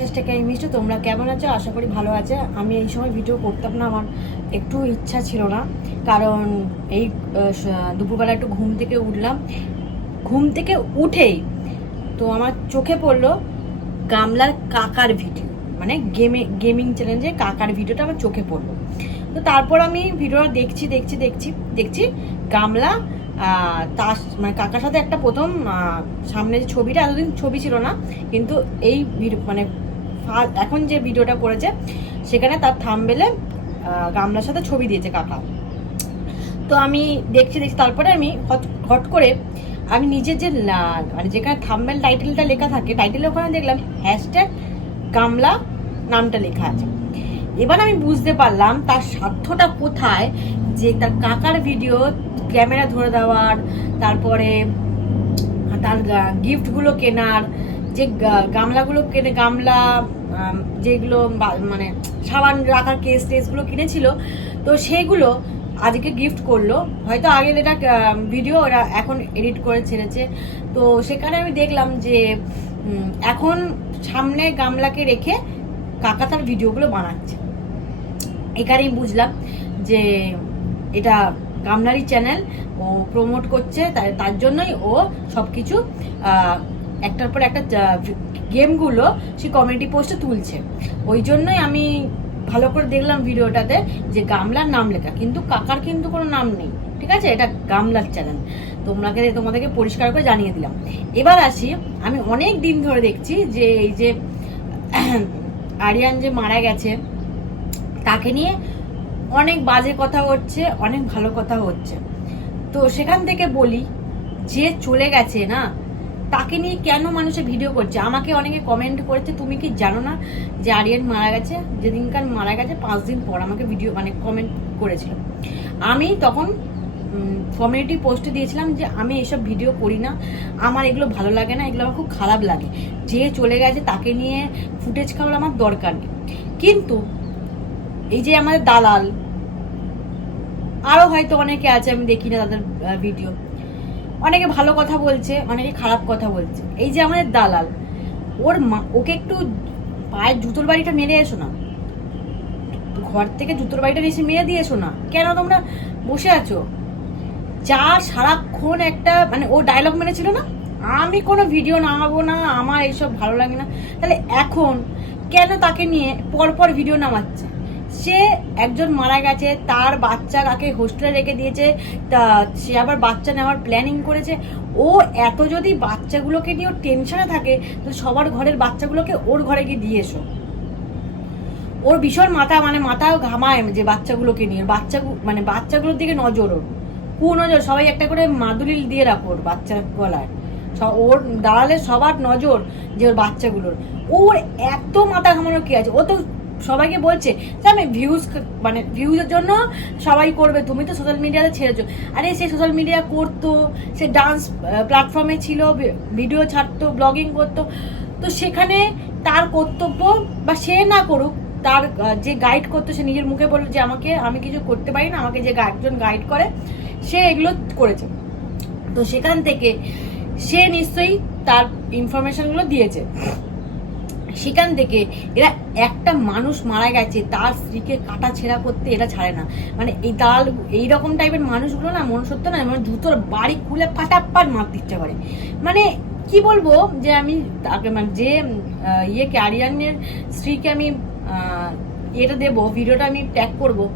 Hashtag এই মিষ্টি তোমরা কেমন আছো? আশা করি ভালো আছে। আমি এই সময় ভিডিও করতাম না, আমার একটু ইচ্ছা ছিল না। কারণ এই দুপুরবেলা একটু ঘুম থেকে উঠলাম। ঘুম থেকে উঠেই তো আমার চোখে পড়ল গামলার কাকার ভিডিও মানে গেমে গেমিং চ্যালেঞ্জে কাকার ভিডিওটা আমার চোখে পড়ল। তো তারপর আমি ভিডিওটা দেখছি দেখছি দেখছি দেখছি গামলা তার মানে কাকার সাথে একটা প্রথম সামনে যে ছবিটা, এতদিন ছবি ছিল না। কিন্তু এই মানে এখন যে ভিডিওটা করেছে, সেখানে তার থামবেলে গামলার সাথে ছবি দিয়েছে কাকা। তো আমি দেখছি দেখছি, তারপরে আমি হট হট করে আমি নিজের যে মানে যেখানে থাম্বেল টাইটেলটা লেখা থাকে টাইটেলের ওখানে দেখলাম হ্যাশট্যাগ গামলা নামটা লেখা আছে। এবার আমি বুঝতে পারলাম তার স্বার্থটা কোথায়, যে তার কাকার ভিডিও ক্যামেরা ধরে দেওয়ার, তারপরে তার গিফটগুলো কেনার যে গামলাগুলো কেনে, গামলা যেগুলো মানে সাবান, রাখার কেস টেসগুলো কিনেছিল, তো সেগুলো আজকে গিফট করল। হয়তো আগে এটা ভিডিও ওরা এখন এডিট করে ছেড়েছে। তো সেখানে আমি দেখলাম যে এখন সামনে গামলাকে রেখে কাকা তার ভিডিওগুলো বানাচ্ছে। এখানেই বুঝলাম যে এটা গামলারি চ্যানেল ও প্রমোট করছে তার জন্যই ও সব কিছু একটার পর একটা গেমগুলো সে কমেডি পোস্টে তুলছে। ওই জন্যই আমি ভালো করে দেখলাম ভিডিওটাতে যে গামলার নাম লেখা, কিন্তু কাকার কিন্তু কোনো নাম নেই, ঠিক আছে? এটা গামলার চ্যানেল তোমাকে, তোমাদেরকে পরিষ্কার করে জানিয়ে দিলাম। এবার আসি, আমি অনেক দিন ধরে দেখছি যে এই যে আরিয়ান যে মারা গেছে, তাকে নিয়ে অনেক বাজে কথা হচ্ছে, অনেক ভালো কথা হচ্ছে। তো সেখান থেকে বলি, যে চলে গেছে না তাকে নিয়ে কেন মানুষে ভিডিও করছে? আমাকে অনেকে কমেন্ট করেছে, তুমি কি জানো না যে আরিয়ান মারা গেছে? যেদিনকার মারা গেছে, পাঁচ দিন পর আমাকে ভিডিও মানে কমেন্ট করেছিল। আমি তখন কমিউনিটি পোস্টে দিয়েছিলাম যে আমি এসব ভিডিও করি না। আমার এগুলো ভালো লাগে না, এগুলো আমার খুব খারাপ লাগে। যে চলে গেছে, তাকে নিয়ে ফুটেজ খাওয়ার আমার দরকার নেই। কিন্তু, এই যে আমাদের দালাল, আরও হয়তো অনেকে আছে, আমি দেখি না তাদের ভিডিও অনেকে ভালো কথা বলছে, অনেকে খারাপ কথা বলছে। এই যে আমাদের দালাল, ওর মা, ওকে একটু পায়ের জুতোর বাড়িটা মেরে এসো না। ঘর থেকে জুতোর বাড়িটা এসে মেরে দিয়ে এসো না। কেন তোমরা বসে আছো? যা সারাক্ষণ একটা মানে ও ডায়লগ মেরেছিল না? আমি কোনো ভিডিও নামাবো না, আমার এইসব ভালো লাগে না। তাহলে এখন কেন তাকে নিয়ে পরপর ভিডিও নামাচ্ছে? সে একজন মারা গেছে, তার বাচ্চা কাকে হোস্টেলে রেখে দিয়েছে, তা সে আবার বাচ্চা নেওয়ার প্ল্যানিং করেছে। ও এত যদি বাচ্চাগুলোকে নিয়ে ওর টেনশনে থাকে তাহলে সবার ঘরের বাচ্চাগুলোকে ওর ঘরে গিয়ে দিয়ে এসো। ওর ভীষণ মাথা মানে মাথাও ঘামায় যে বাচ্চাগুলোকে নিয়ে। বাচ্চা মানে বাচ্চাগুলোর দিকে নজর ওর। কু নজর, সবাই একটা করে মাদুলিল দিয়ে রাখো ওর বাচ্চার গলায়। ওর দাঁড়ালে সবার নজর যে ওর বাচ্চাগুলোর। ওর এত মাথা ঘামানোর কি আছে? ও তো সবাইকে বলছে যে আমি ভিউজ মানে ভিউজের জন্য সবাই করবে, তুমি তো সোশ্যাল মিডিয়াতে ছেড়েছো। আরে, সে সোশ্যাল মিডিয়া করতো, সে ডান্স প্ল্যাটফর্মে ছিল ভিডিও ছাড়তো ব্লগিং করতো। তো সেখানে তার কর্তব্য, বা সে না করুক, তার যে গাইড করতো, সে নিজের মুখে বলল যে, আমাকে, আমি কিছু করতে পারি না, আমাকে যে একজন গাইড করে, সে এগুলো করেছে। তো সেখান থেকে সে নিশ্চয়ই তার ইনফরমেশনগুলো দিয়েছে। সেখান থেকে এরা একটা মানুষ মারা গেছে তার স্ত্রীকে কাটা ছেঁড়া করতে এরা ছাড়ে না। মানে এই দালাল এইরকম টাইপের মানুষগুলো না মনুষ্যত্ব না মানে জুতোর বাড়ি খুলে ফাটাপ্পাট মারতে ইচ্ছা করে মানে কি বলব যে আমি তাকে মানে যে আহ, ইয়েকে আরিয়ানের স্ত্রীকে আমি এটা দেবো ভিডিওটা আমি ট্যাগ করব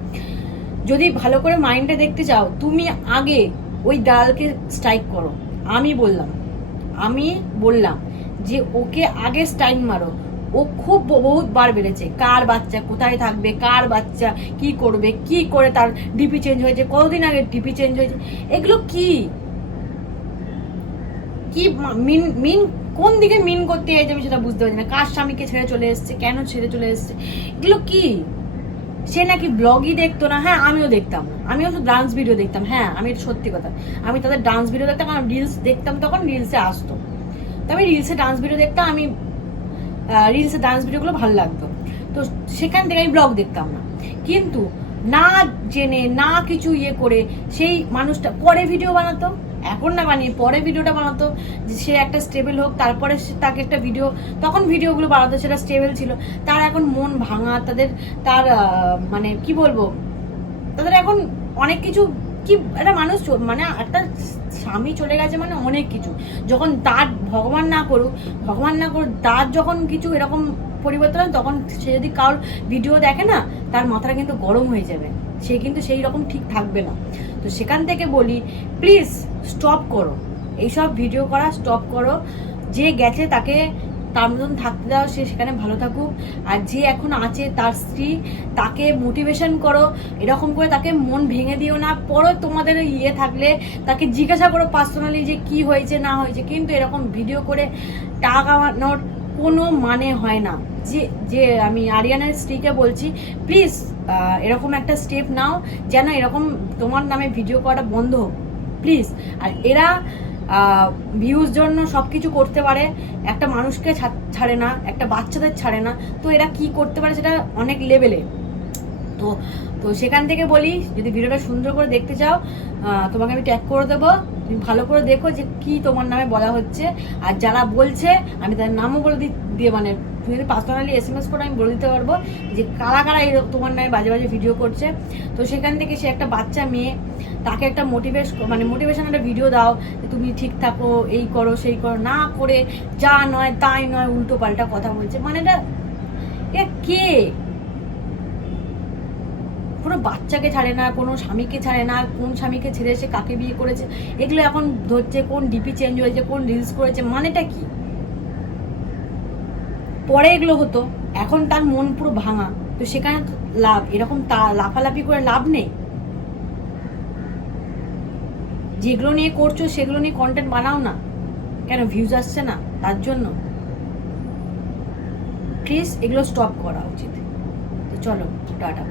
যদি ভালো করে মাইন্ডে দেখতে চাও তুমি আগে ওই দালালকে স্ট্রাইক করো। আমি বললাম। আমি বললাম যে ওকে আগে স্টাইন মারো। ও খুব বহুত বার বেড়েছে কার বাচ্চা, কোথায় থাকবে, কার বাচ্চা, কি করবে, কি করে তার ডিপি চেঞ্জ হয়েছে, কতদিন আগে ডিপি চেঞ্জ হয়েছে, এগুলো কি? কি মিন মিন কোন দিকে মিন করতে চাইছে আমি সেটা বুঝতে পারছি না। কার স্বামীকে ছেড়ে চলে এসছে, কেন ছেড়ে চলে এসছে, এগুলো কি? সে নাকি ব্লগই দেখতো না। হ্যাঁ আমিও দেখতাম। আমিও তো ডান্স ভিডিও দেখতাম। হ্যাঁ আমি সত্যি কথা। আমি তাদের ডান্স ভিডিও দেখতাম রিলস দেখতাম তখন রিলসে আসতো। তো আমি রিলসে ডান্স ভিডিও দেখতাম, আমি রিলসে ডান্স ভিডিওগুলো ভালো লাগতো। তো সেখান থেকে আমি ব্লগ দেখতাম না। কিন্তু না জেনে, না কিছু ইয়ে করে সেই মানুষটা পরে ভিডিও বানাতো, এখন না বানিয়ে, পরে ভিডিওটা বানাতো, যে সে একটা স্টেবল হোক, তারপরে তাকে একটা ভিডিও তখন ভিডিওগুলো বানাতো, সেটা স্টেবল ছিল। তার এখন মন ভাঙা, তাদের, তার মানে কি বলব, তাদের এখন অনেক কিছু কি একটা মানুষ মানে একটা স্বামী চলে গেছে মানে অনেক কিছু। যখন তার ভগবান না করুক, ভগবান না করুক, তার যখন কিছু এরকম পরিবর্তন হয়, তখন সে যদি কারোর ভিডিও দেখে না, তার মাথাটা কিন্তু গরম হয়ে যাবে। সে কিন্তু সেই রকম ঠিক থাকবে না। তো সেখান থেকে বলি প্লিজ স্টপ করো। এইসব ভিডিও করা স্টপ করো। যে গেছে তাকে তার মতন থাকতে দাও, সে সেখানে ভালো থাকুক। আর যে এখন আছে তার স্ত্রী, তাকে মোটিভেশন করো, এরকম করে তাকে মন ভেঙে দিও না। পরে তোমাদের ইয়ে থাকলে তাকে জিজ্ঞাসা করো পার্সোনালি যে কি হয়েছে, না হয়েছে। কিন্তু এরকম ভিডিও করে টাকা কামানোর কোনো মানে হয় না। যে যে আমি আরিয়ানের স্ত্রীকে বলছি প্লিজ এরকম একটা স্টেপ নাও, যেন এরকম তোমার নামে ভিডিও করাটা বন্ধ হোক। প্লিজ আর এরা ভিউজ জন্য সব কিছু করতে পারে, একটা মানুষকে ছাড়ে না, একটা বাচ্চাদের ছাড়ে না, তো এরা কি করতে পারে সেটা অনেক লেভেলে তো তো সেখান থেকে বলি, যদি ভিডিওটা সুন্দর করে দেখতে চাও তোমাকে আমি ট্যাগ করে দেবো। তুমি ভালো করে দেখো যে কি তোমার নামে বলা হচ্ছে। আর যারা বলছে, আমি তার নামও বলে দিয়ে মানে তুমি যদি পার্সোনালি এস এম এস করে, আমি বলে দিতে পারব যে কারা কারা এই তোমার নামে বাজে বাজে ভিডিও করছে। তো সেখান থেকে সে একটা বাচ্চা মেয়ে, তাকে একটা মোটিভেশ মানে মোটিভেশন একটা ভিডিও দাও যে তুমি ঠিক থাকো, এই করো, সেই করো, না করে যা নয় তাই নয় উল্টো পাল্টা কথা বলছে। মানে এটা কে? কোনো বাচ্চাকে ছাড়ে না, কোনো স্বামীকে ছাড়ে না, কোন স্বামীকে ছেড়ে সে কাকে বিয়ে করেছে, এগুলো এখন ধরছে, কোন ডিপি চেঞ্জ হয়েছে, কোন রিলস করেছে, মানেটা কি? পরে এগুলো হতো, এখন তার মন পুরো ভাঙা, তো সেখানে লাভ, এরকম তা, লাফালাফি করে লাভ নেই। যেগুলো নিয়ে করছ, সেগুলো নিয়ে কন্টেন্ট বানাও না, কেন ভিউজ আসছে না, তার জন্য। প্লিজ এগুলো স্টপ করা উচিত। তো চলো, টাটা।